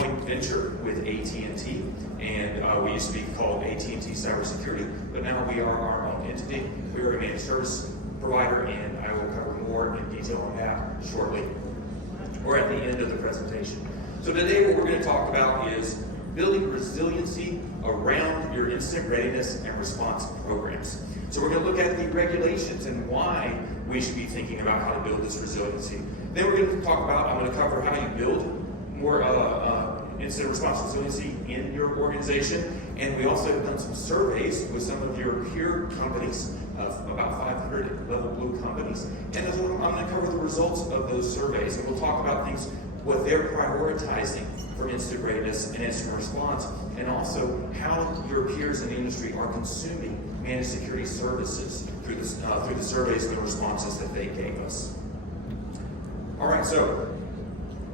joint venture with AT&T, and we used to be called AT&T Cybersecurity, but now we are our own entity. We are a managed service provider, and I will cover more in detail on that shortly, or at the end of the presentation. So today what we're going to talk about is building resiliency around your incident readiness and response programs. So we're going to look at the regulations and why we should be thinking about how to build this resiliency. Then we're going to talk about, I'm going to cover how you build more incident response resiliency in your organization. And we also have done some surveys with some of your peer companies, about 500 LevelBlue companies. And as well, I'm going to cover the results of those surveys. And we'll talk about things, what they're prioritizing for incident readiness and incident response, and also how your peers in the industry are consuming managed security services through the surveys and the responses that they gave us. All right, so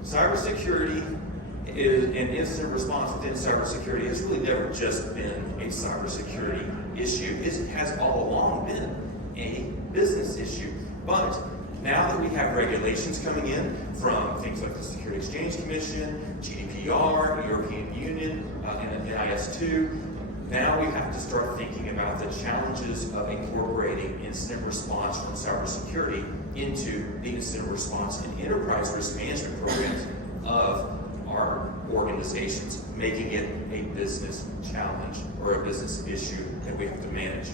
cybersecurity and incident response within cybersecurity has really never just been a cybersecurity issue. It has all along been a business issue. But now that we have regulations coming in from things like the Security Exchange Commission, GDPR, European Union, and NIS2, now we have to start thinking about the challenges of incorporating incident response from cybersecurity into the incident response and enterprise risk management programs of our organizations, making it a business challenge or a business issue that we have to manage.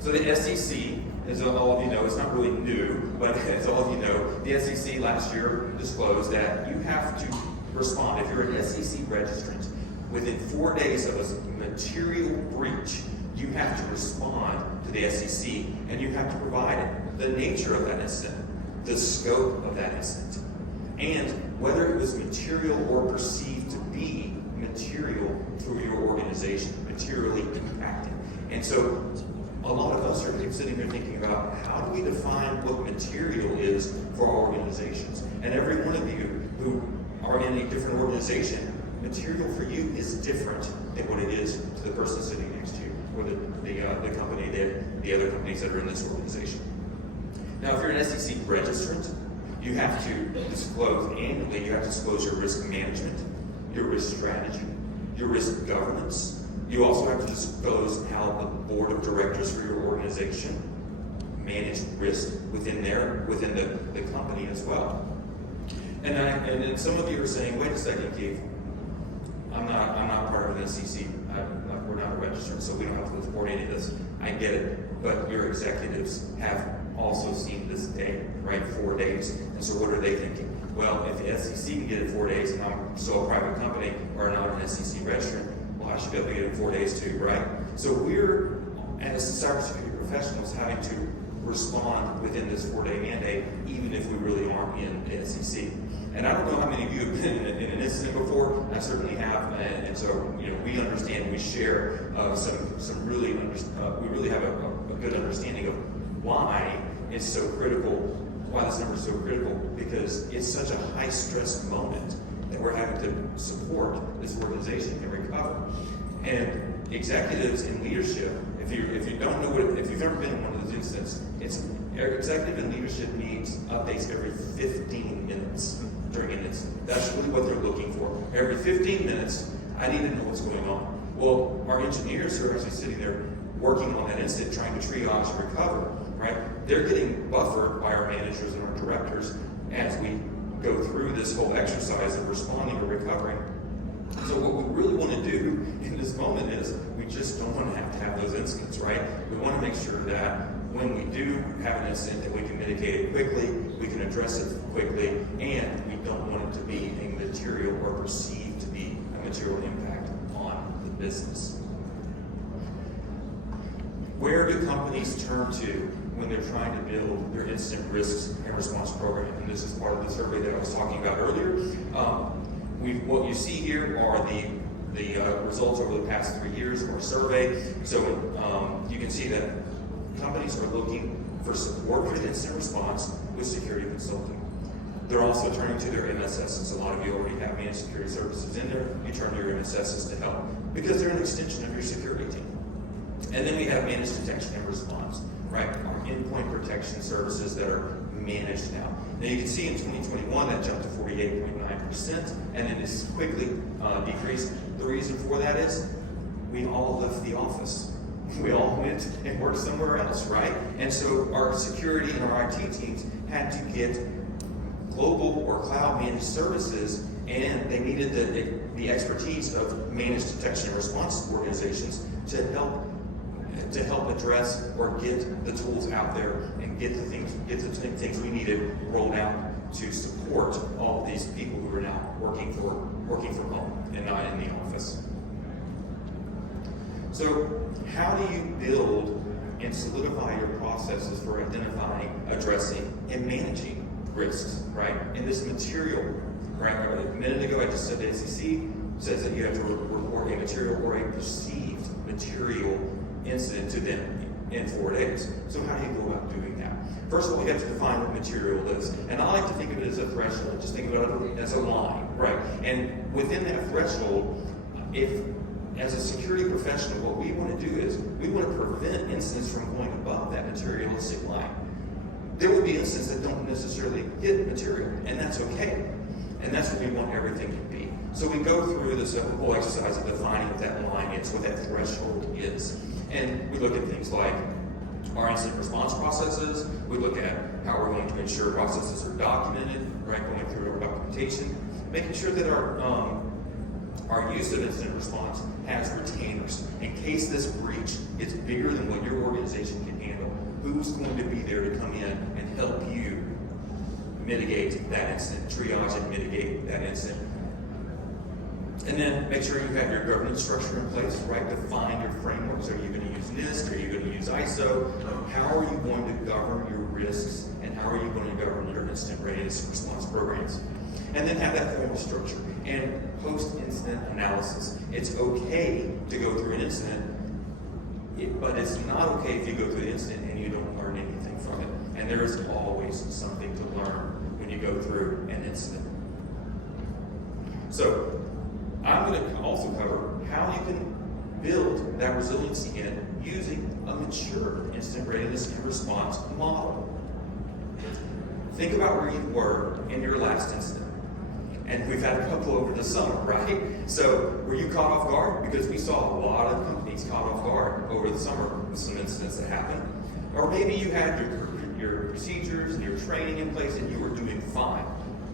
So the SEC, as all of you know, it's not really new, but as all of you know, the SEC last year disclosed that you have to respond, if you're an SEC registrant, within 4 days of a material breach, you have to respond to the SEC, and you have to provide the nature of that incident, the scope of that incident, and whether it was material or perceived to be material through your organization, materially impacting. And so a lot of us are sitting there thinking about how do we define what material is for our organizations. And every one of you who are in a different organization, material for you is different than what it is to the person sitting next to you, or the company, the other companies that are in this organization. Now, if you're an SEC registrant, you have to disclose annually, you have to disclose your risk management, your risk strategy, your risk governance. You also have to disclose how the board of directors for your organization manage risk within the company as well. And then some of you are saying, wait a second, Keith, I'm not part of an SEC. We're not a registrant, so we don't have to report any of this. I get it, but your executives have also seen this day, right? 4 days. And so what are they thinking? Well, if the SEC can get it 4 days and I'm still a private company or not an SEC registrant, well, I should be able to get it in 4 days too, right? So we're, as cybersecurity professionals, having to respond within this 4-day mandate, even if we really aren't in the SEC. And I don't know how many of you have been in an incident before. I certainly have, and so we understand, we share some really, we really have a good understanding of why it's so critical, why this number is so critical, because it's such a high stress moment that we're having to support this organization and recover. And executives in leadership, if you don't know if you've ever been in one of those incidents, executive and leadership needs updates every 15 minutes during an incident. That's really what they're looking for. Every 15 minutes, I need to know what's going on. Well, our engineers who are actually sitting there working on that incident, trying to triage and recover, right? They're getting buffered by our managers and our directors as we go through this whole exercise of responding or recovering. So what we really want to do in this moment is we just don't want to have those incidents, right? We want to make sure that when we do have an incident that we can mitigate it quickly, we can address it quickly, and we don't want it to be a material or perceived to be a material impact on the business. Where do companies turn to when they're trying to build their incident risks and response program? And this is part of the survey that I was talking about earlier. What you see here are the results over the past 3 years of our survey. So you can see that companies are looking for support for incident response with security consulting. They're also turning to their MSSs. A lot of you already have managed security services in there. You turn to your MSSs to help because they're an extension of your security team. And then we have managed detection and response, right? Our endpoint protection services that are managed now. Now you can see in 2021 that jumped to 48.9%, and then it's quickly decreased. The reason for that is we all left the office. We all went and worked somewhere else, right? And so our security and our IT teams had to get global or cloud managed services, and they needed the expertise of managed detection and response organizations to help address or get the tools out there and get the things we needed rolled out to support all of these people who are now working from home and not in the office. So how do you build and solidify your processes for identifying, addressing, and managing risks, right? In this material, right? A minute ago I just said the SEC says that you have to report a material or a perceived material incident to them in 4 days. So how do you go about doing that? First of all, you have to define what material is. And I like to think of it as a threshold. Just think about it as a line, right? And within that threshold, as a security professional, what we want to do is we want to prevent incidents from going above that materialistic line. There will be incidents that don't necessarily hit material, and that's okay. And that's what we want everything to be. So we go through this whole exercise of defining what that line is, what that threshold is. And we look at things like our incident response processes. We look at how we're going to ensure processes are documented, right? Going through our documentation, making sure that our use of incident response has retainers. In case this breach is bigger than what your organization can handle, who's going to be there to come in and help you mitigate that incident, triage and mitigate that incident? And then make sure you have your governance structure in place, right? Define your frameworks. Are you going to use NIST? Are you going to use ISO? How are you going to govern your risks? And how are you going to govern your incident readiness and response programs? And then have that formal structure. And post-incident analysis. It's okay to go through an incident, but it's not okay if you go through the incident and you don't learn anything from it. And there is always something to learn when you go through an incident. So I'm going to also cover how you can build that resiliency in using a mature incident readiness and response model. Think about where you were in your last incident. And we've had a couple over the summer, right? So were you caught off guard? Because we saw a lot of companies caught off guard over the summer with some incidents that happened. Or maybe you had your procedures and your training in place and you were doing fine.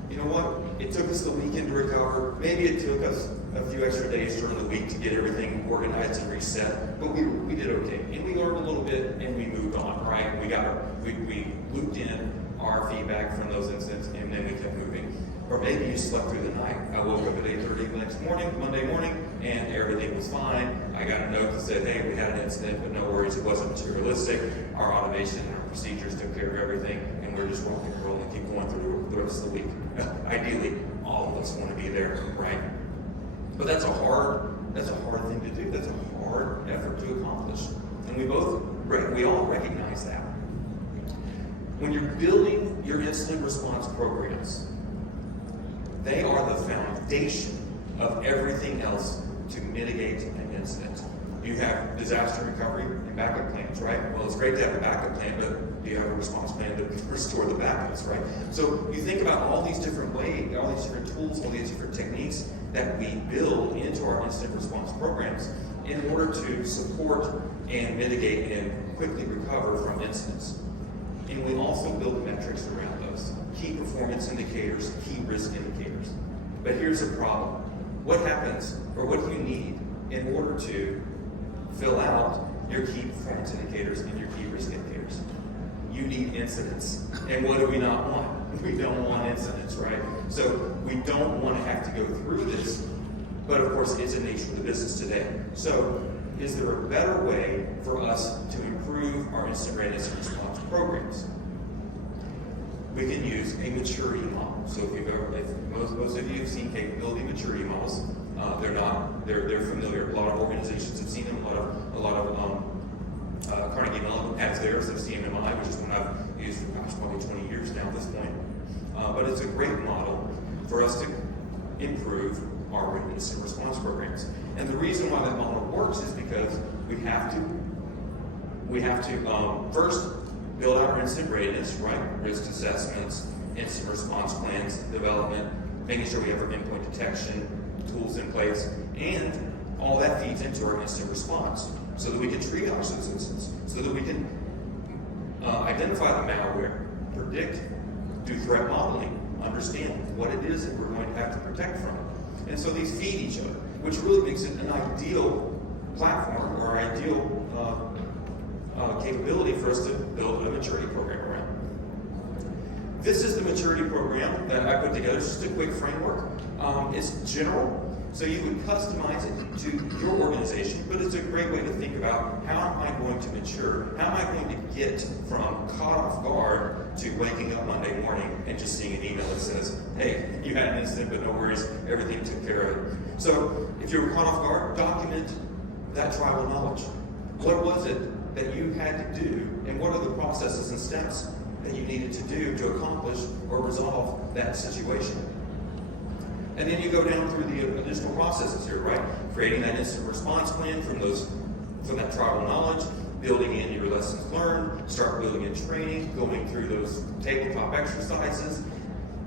You know what? It took us the weekend to recover. Maybe it took us a few extra days during the week to get everything organized and reset, but we did okay. And we learned a little bit and we moved on, right? We looped in our feedback from those incidents and then we kept moving. Or maybe you slept through the night. I woke up at 8:30 the next morning, Monday morning, and everything was fine. I got a note that said, hey, we had an incident, but no worries, it wasn't materialistic. Our automation and our procedures took care of everything, and we're just rocking and rolling, keep going through the rest of the week. Ideally, all of us want to be there, right? But that's a hard thing to do. That's a hard effort to accomplish. And we all recognize that. When you're building your incident response programs, they are the foundation of everything else to mitigate an incident. You have disaster recovery and backup plans, right? Well, it's great to have a backup plan, but do you have a response plan to restore the backups, right? So you think about all these different ways, all these different tools, all these different techniques that we build into our incident response programs in order to support and mitigate and quickly recover from incidents. And we also build metrics around those. Key performance indicators, key risk indicators. But here's the problem. What happens, or what do you need in order to fill out your key performance indicators and your key risk indicators? You need incidents. And what do we not want? We don't want incidents, right? So we don't want to have to go through this, but of course it's a nature of the business today. So is there a better way for us to improve our incident readiness and response programs? We can use a maturity model. So if most of you have seen capability maturity models, they're familiar. A lot of organizations have seen them. A lot of Carnegie Mellon has theirs of CMMI, which is one I've used for probably 20 years now at this point. But it's a great model for us to improve our readiness and response programs. And the reason why that model works is because we have to first build out our incident readiness, right? Risk assessments, incident response plans, development, making sure we have our endpoint detection tools in place, and all that feeds into our incident response so that we can triage those incidents, so that we can identify the malware, predict, do threat modeling, understand what it is that we're going to have to protect from. And so these feed each other, which really makes it an ideal platform or ideal capability for us to build a maturity program around. This is the maturity program that I put together. It's just a quick framework. It's general, so you would customize it to your organization, but it's a great way to think about how am I going to mature? How am I going to get from caught off guard to waking up Monday morning and just seeing an email that says, hey, you had an incident, but no worries, everything took care of it. So if you were caught off guard, document that tribal knowledge. What was it that you had to do, and what are the processes and steps that you needed to do to accomplish or resolve that situation? And then you go down through the additional processes here, right? Creating that incident response plan from that tribal knowledge, building in your lessons learned, start building in training, going through those tabletop exercises,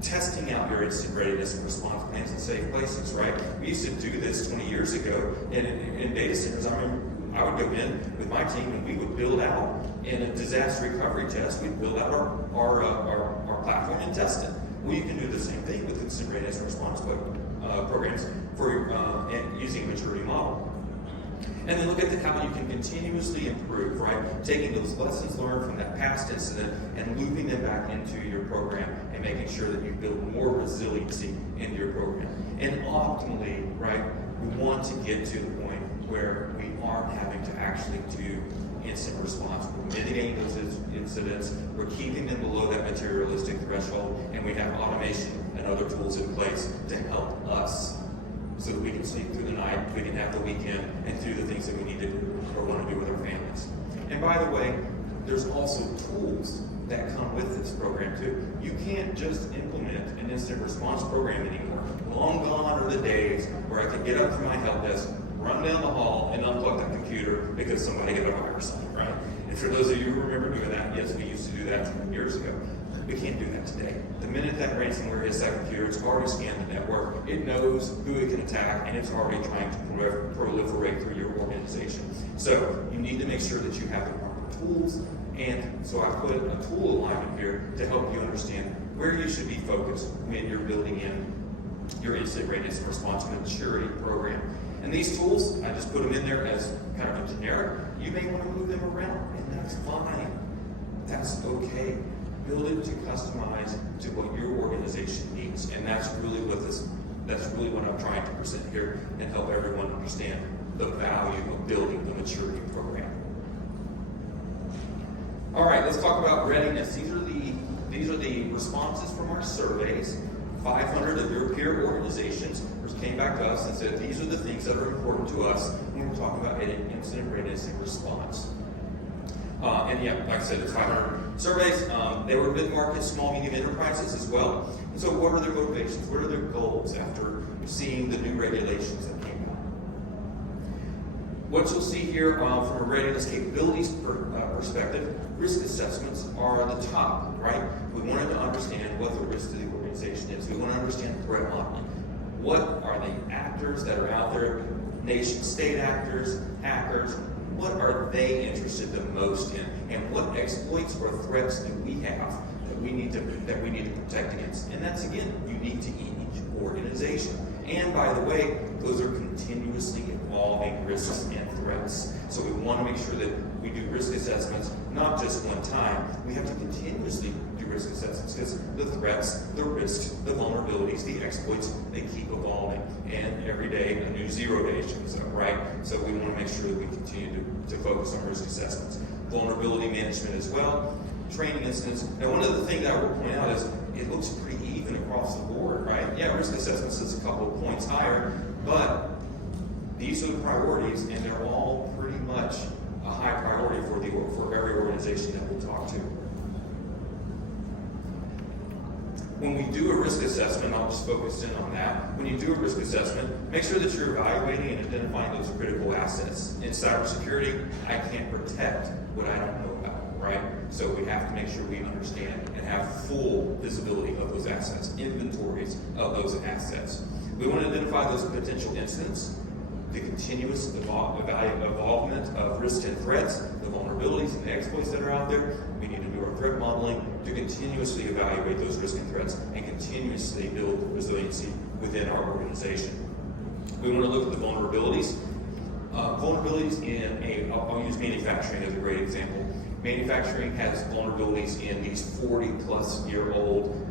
testing out your incident readiness and response plans in safe places, right? We used to do this 20 years ago in data centers. I remember I would go in with my team and we would build out in a disaster recovery test, we'd build out our platform and test it. Well, you can do the same thing with incident readiness and response programs for using a maturity model. And then look at how you can continuously improve, right? Taking those lessons learned from that past incident and looping them back into your program and making sure that you build more resiliency into your program. And optimally, right, we want to get to the point where we aren't having to actually do incident response. We're mitigating those incidents, we're keeping them below that materialistic threshold, and we have automation and other tools in place to help us so that we can sleep through the night, we can have the weekend, and do the things that we need to do or want to do with our families. And by the way, there's also tools that come with this program too. You can't just implement an incident response program anymore. Long gone are the days where I could get up from my help desk, run down the hall, and unplug that computer because somebody got a virus on it, right? And for those of you who remember doing that, yes, we used to do that 20 years ago. We can't do that today. The minute that ransomware hits that computer, it's already scanned the network, it knows who it can attack, and it's already trying to proliferate through your organization. So you need to make sure that you have the proper tools, and so I put a tool alignment here to help you understand where you should be focused when you're building in your incident readiness and response maturity program. And these tools, I just put them in there as kind of a generic. You may want to move them around, and that's fine. That's okay. Build it to customize to what your organization needs, and that's really what I'm trying to present here and help everyone understand the value of building the maturity program. All right, let's talk about readiness. These are the responses from our surveys. 500 of your peer organizations came back to us and said these are the things that are important to us when we're talking about incident readiness and response. And yeah, like I said, it's 500 surveys. They were mid-market, small, medium enterprises as well. And so what are their motivations? What are their goals after seeing the new regulations that came out? What you'll see here from a readiness capabilities perspective, risk assessments are the top, right? We wanted to understand what the risk to the organization is. We want to understand threat modeling. What are the actors that are out there, nation-state actors, hackers, what are they interested the most in, and what exploits or threats do we have that we need to protect against? And that's again unique to each organization. And by the way, those are continuously evolving risks and threats. So we want to make sure that we do risk assessments not just one time. We have to continuously do risk assessments because the threats, the risks, the vulnerabilities, the exploits, they keep evolving. And every day a new 0 day shows up, right? So we want to make sure that we continue to focus on risk assessments. Vulnerability management as well, training incidents. And one of the things that I will point out is it looks pretty even across the board, right? Yeah, risk assessments is a couple of points higher, but these are the priorities, and they're all pretty much a high priority for every organization that we'll talk to. When we do a risk assessment, I'll just focus in on that. When you do a risk assessment, make sure that you're evaluating and identifying those critical assets. In cybersecurity, I can't protect what I don't know about, right? So we have to make sure we understand and have full visibility of those assets, inventories of those assets. We want to identify those potential incidents, the continuous evolvement of risks and threats, the vulnerabilities and the exploits that are out there. We need to do our threat modeling to continuously evaluate those risks and threats and continuously build resiliency within our organization. We want to look at the vulnerabilities. Vulnerabilities I'll use manufacturing as a great example. Manufacturing has vulnerabilities in these 40-plus-year-old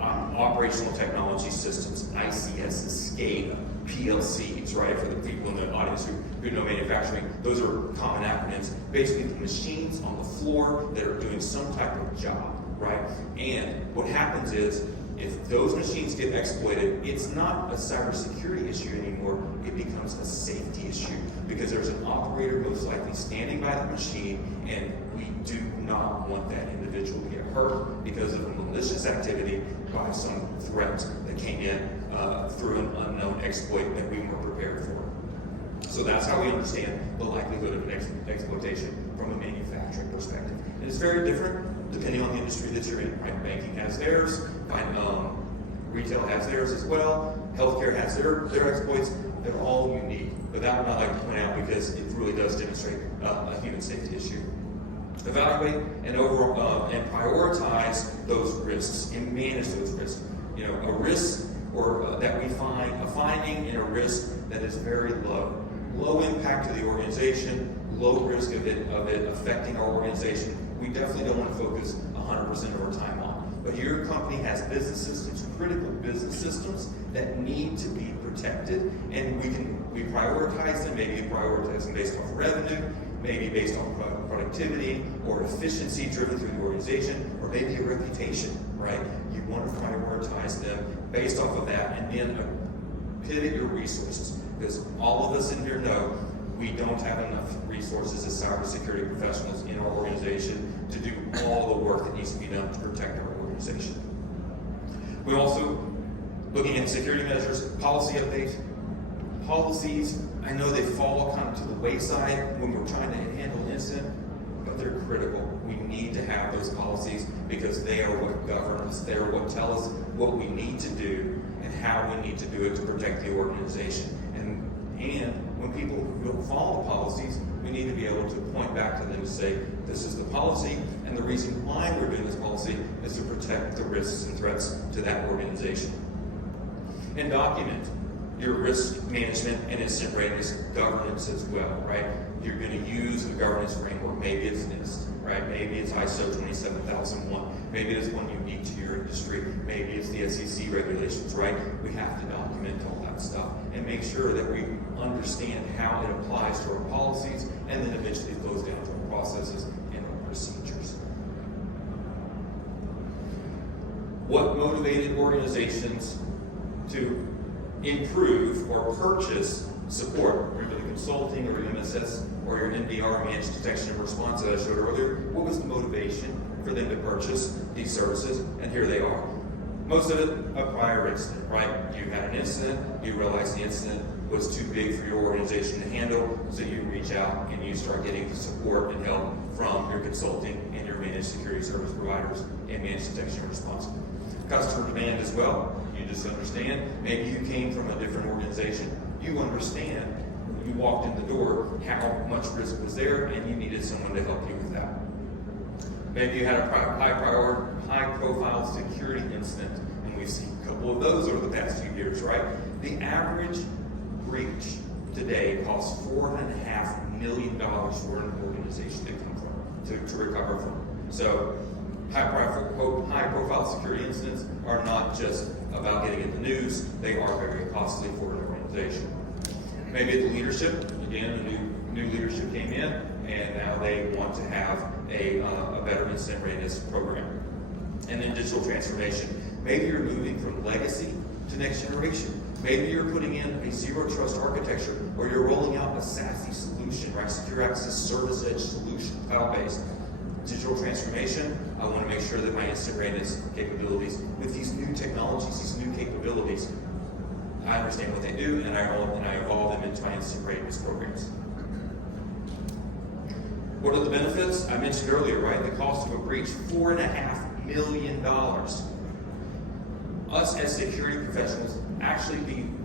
operational technology systems, ICSs, SCADA, PLCs, right? For the people in the audience who know manufacturing, those are common acronyms. Basically, the machines on the floor that are doing some type of job, right? And what happens is, if those machines get exploited, it's not a cybersecurity issue anymore, it becomes a safety issue because there's an operator most likely standing by the machine, and we do not want that individual to get hurt because of a malicious activity by some threat that came in through an unknown exploit that we weren't prepared for. So that's how we understand the likelihood of an exploitation from a manufacturing perspective. And it's very different depending on the industry that you're in, right? Banking has theirs, retail has theirs as well, healthcare has their exploits. They're all unique. But that one I like to point out because it really does demonstrate a human safety issue. Evaluate and prioritize those risks and manage those risks. You know, a risk that we find, a finding in a risk that is very low impact to the organization, low risk of it affecting our organization. We definitely don't want to focus 100% of our time on. But your company has business systems, critical business systems that need to be protected, and we prioritize them. Maybe we prioritize them based off revenue, maybe based on productivity or efficiency driven through the organization, or maybe a reputation, right? You want to prioritize them based off of that, and then pivot your resources, because all of us in here know we don't have enough resources as cybersecurity professionals in our organization to do all the work that needs to be done to protect our organization. We're also looking at security measures, policy updates. Policies, I know they fall kind of to the wayside when we're trying to handle an incident, but they're critical. We need to have those policies because they are what govern us. They are what tell us what we need to do and how we need to do it to protect the organization. And when people don't follow the policies, we need to be able to point back to them and say, this is the policy, and the reason why we're doing this policy is to protect the risks and threats to that organization. And document your risk management and incident readiness governance as well, right? You're going to use a governance framework. Maybe it's NIST, right? Maybe it's ISO 27001. Maybe it's one unique to your industry. Maybe it's the SEC regulations, right? We have to document all that stuff and make sure that we understand how it applies to our policies, and then eventually it goes down to our processes and our procedures. What motivated organizations to improve or purchase support, remember the consulting or your MSS or your MDR, managed detection and response that I showed earlier? What was the motivation for them to purchase these services? And here they are. Most of it, a prior incident, right? You had an incident, you realized the incident was too big for your organization to handle, so you reach out and you start getting the support and help from your consulting and your managed security service providers and managed detection and response. Customer demand as well. You just understand, maybe you came from a different organization. You understand when you walked in the door how much risk was there and you needed someone to help you with that. Maybe you had a high-profile security incident, and we've seen a couple of those over the past few years, right? The average breach today costs $4.5 million for an organization to come from, to recover from. So high-profile security incidents are not just about getting in the news, they are very costly for an organization. Maybe the leadership, again, new leadership came in, and now they want to have a better incident readiness program. And then digital transformation. Maybe you're moving from legacy to next generation. Maybe you're putting in a zero trust architecture, or you're rolling out a SASE solution, right? Secure Access Service Edge solution, cloud-based. Digital transformation, I want to make sure that my incident readiness capabilities with these new technologies, these new capabilities, I understand what they do, and I evolve them into my incident readiness programs. What are the benefits? I mentioned earlier, right? The cost of a breach, $4.5 million. Us as security professionals actually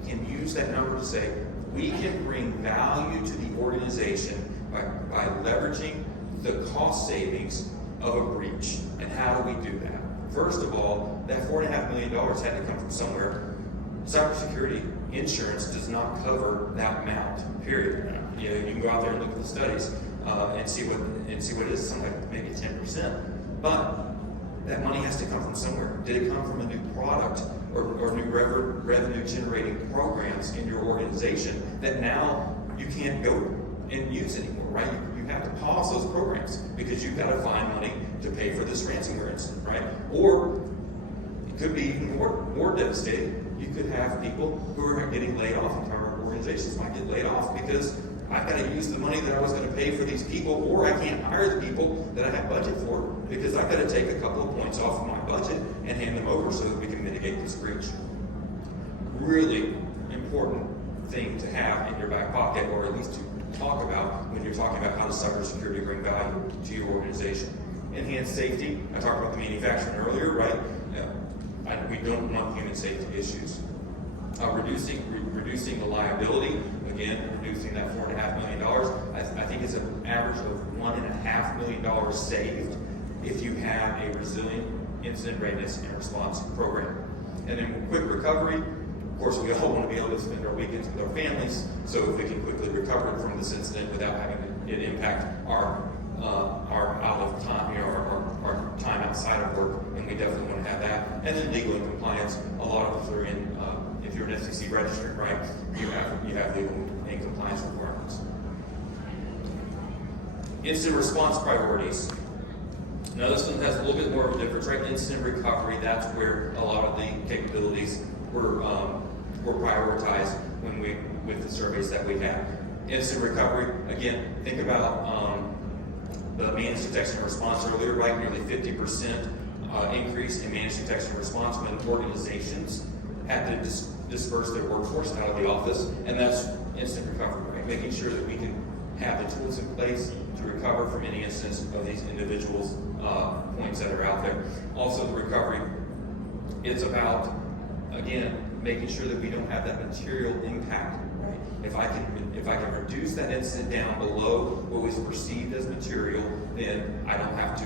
can use that number to say, we can bring value to the organization by leveraging the cost savings of a breach. And how do we do that? First of all, that $4.5 million had to come from somewhere. Cybersecurity insurance does not cover that amount, period. You can go out there and look at the studies and see what it is, something like maybe 10%. But that money has to come from somewhere. Did it come from a new product or new revenue generating programs in your organization that now you can't go and use anymore, right? You have to pause those programs because you've got to find money to pay for this ransomware incident, right? Or it could be even more devastating. You could have people who are getting laid off, entire organizations might get laid off because I've got to use the money that I was going to pay for these people, or I can't hire the people that I have budget for because I've got to take a couple of points off of my budget and hand them over so that we can mitigate this breach. Really important thing to have in your back pocket, or at least to talk about when you're talking about how does cybersecurity bring value to your organization. Enhanced safety. I talked about the manufacturing earlier, right? We don't want human safety issues. Reducing the liability. Again, reducing that $4.5 million. I think it's an average of $1.5 million saved if you have a resilient incident readiness and response program. And then quick recovery. Of course, we all want to be able to spend our weekends with our families, so if we can quickly recover from this incident without having it impact our out of time, our time outside of work, and we definitely want to have that. And then legal and compliance. A lot of us are in. If you're an FCC registered, right, you have legal and compliance requirements. Incident response priorities. Now this one has a little bit more of a difference, right? Incident recovery, that's where a lot of the capabilities were prioritized with the surveys that we had. Incident recovery, again, think about the managed detection and response earlier, right? Nearly 50% increase in managed detection and response when organizations had to disperse their workforce out of the office, and that's instant recovery, right? Making sure that we can have the tools in place to recover from any instance of these individuals' points that are out there. Also, the recovery, it's about, again, making sure that we don't have that material impact, right? If I can reduce that incident down below what was perceived as material, then I don't have to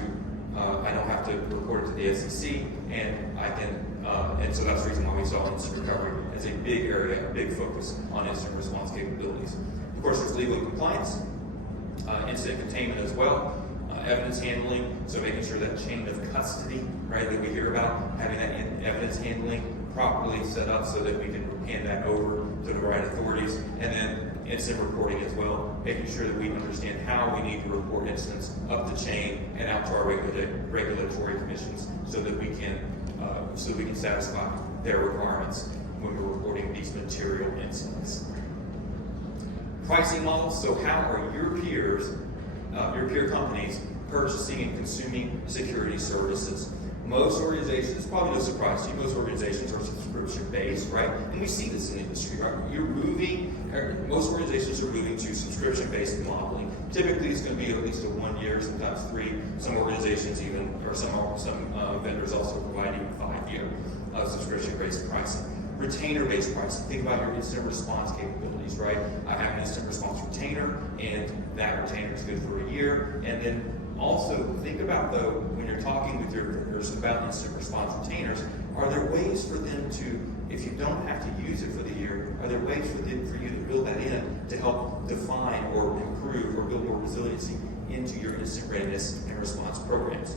report it to the SEC, and I can. And so that's the reason why we saw incident recovery as a big area, a big focus on incident response capabilities. Of course, there's legal compliance, incident containment as well, evidence handling, so making sure that chain of custody, right, that we hear about, having that evidence handling properly set up so that we can hand that over to the right authorities, and then incident reporting as well, making sure that we understand how we need to report incidents up the chain and out to our regulatory commissions so that we can satisfy their requirements when we're reporting these material incidents. Pricing models, so how are your peer companies purchasing and consuming security services? Most organizations, probably no surprise to you, most organizations are subscription-based, right? And we see this in the industry, right? Most organizations are moving to subscription-based modeling. Typically, it's going to be at least a 1 year, sometimes 3. Some organizations even, or some vendors also provide even 5-year subscription-based pricing. Retainer-based pricing. Think about your incident response capabilities, right? I have an incident response retainer, and that retainer is good for a year. And then also think about, though, when you're talking with your vendors about incident response retainers, are there ways for them to, if you don't have to use it for the year, are there ways for you to build that in to help define or improve or build more resiliency into your incident readiness and response programs?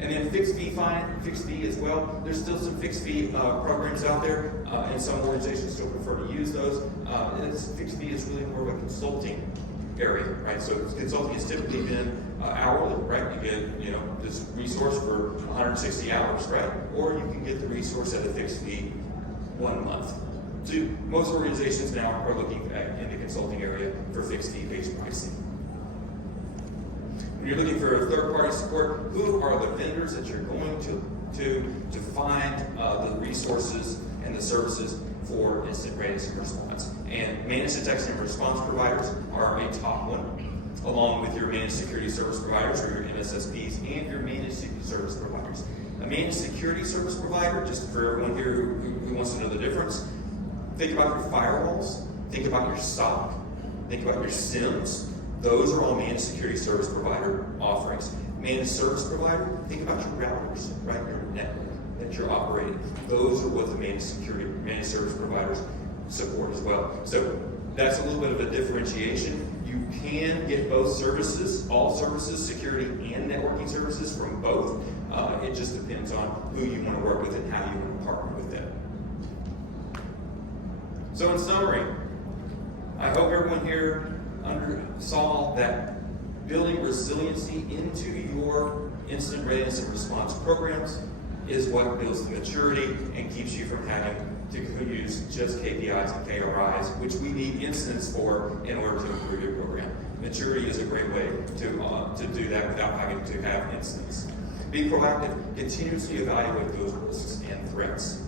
And then fixed fee as well. There's still some fixed fee programs out there, and some organizations still prefer to use those. And fixed fee is really more of a consulting area, right? So consulting has typically been hourly, right? You get, this resource for 160 hours, right? Or you can get the resource at a fixed fee 1 month. So most organizations now are looking in the consulting area for fixed fee-based pricing. When you're looking for third-party support, who are the vendors that you're going to find the resources and the services for incident readiness and response? And managed detection and response providers are a top one. along with your managed security service providers, or your MSSPs, and your managed service providers. A managed security service provider, just for everyone here who wants to know the difference, think about your firewalls, think about your SOC, think about your SIMs. Those are all managed security service provider offerings. Managed service provider, think about your routers, right? Your network that you're operating. Those are what the managed service providers support as well. So that's a little bit of a differentiation. You can get both services, all services, security and networking services from both. It just depends on who you want to work with and how you want to partner with them. So in summary, I hope everyone here saw that building resiliency into your incident readiness and response programs is what builds the maturity and keeps you from having to use just KPIs and KRIs, which we need incidents for in order to improve your program. Maturity is a great way to do that without having to have incidents. Be proactive, continuously evaluate those risks and threats,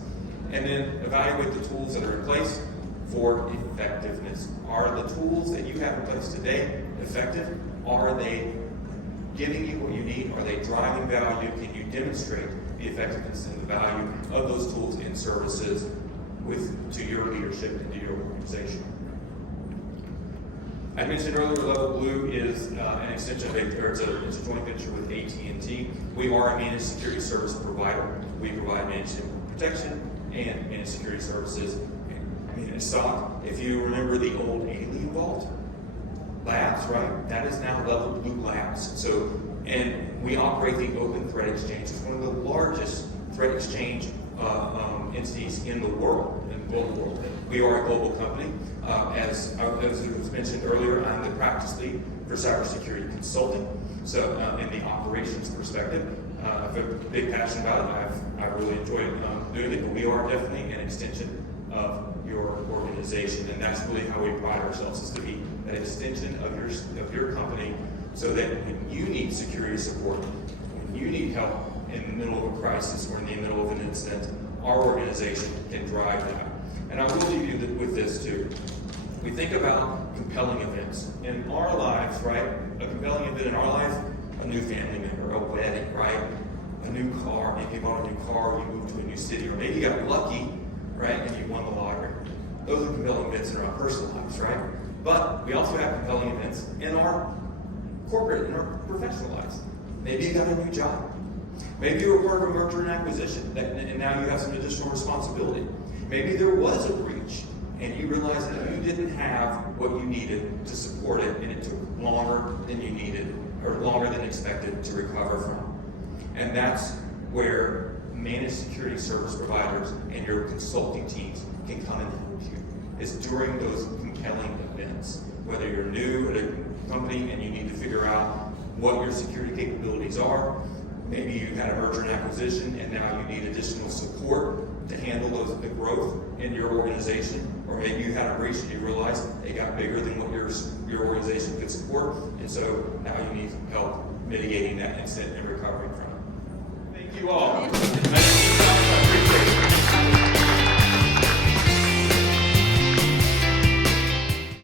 and then evaluate the tools that are in place for effectiveness. Are the tools that you have in place today effective? Are they giving you what you need? Are they driving value? Can you demonstrate the effectiveness and the value of those tools and services to your leadership and to your organization? I mentioned earlier, LevelBlue is an extension of it's a joint venture with AT&T. We are a managed security service provider. We provide managed protection and managed security services. Managed SOC. If you remember the old Alien Vault Labs, right? That is now LevelBlue Labs. And we operate the Open Threat Exchange. It's one of the largest threat exchange entities in the world, in the global world. We are a global company. As it was mentioned earlier, I'm the practice lead for cybersecurity consulting. So, in the operations perspective, I have a big passion about it. I really enjoy doing it, but we are definitely an extension of your organization, and that's really how we pride ourselves, is to be an extension of your company, so that when you need security support, when you need help in the middle of a crisis or in the middle of an incident, our organization can drive that. And I will leave you with this too. We think about compelling events in our lives, right? A compelling event in our life, a new family member, a wedding, right? A new car, maybe you bought a new car, you moved to a new city, or maybe you got lucky, right, and you won the lottery. Those are compelling events in our personal lives, right? But we also have compelling events in our corporate, in our professional lives. Maybe you got a new job. Maybe you were part of a merger and acquisition, and now you have some additional responsibility. Maybe there was a breach, and you realized that you didn't have what you needed to support it, and it took longer than you needed, or longer than expected to recover from. And that's where managed security service providers and your consulting teams can come and help you. It's during those compelling events, whether you're new at a company and you need to figure out what your security capabilities are. Maybe you had a merger and acquisition and now you need additional support to handle the growth in your organization. Or maybe you had a breach and you realized it got bigger than what your organization could support, and so now you need help mitigating that incident and recovering from it. Thank you all.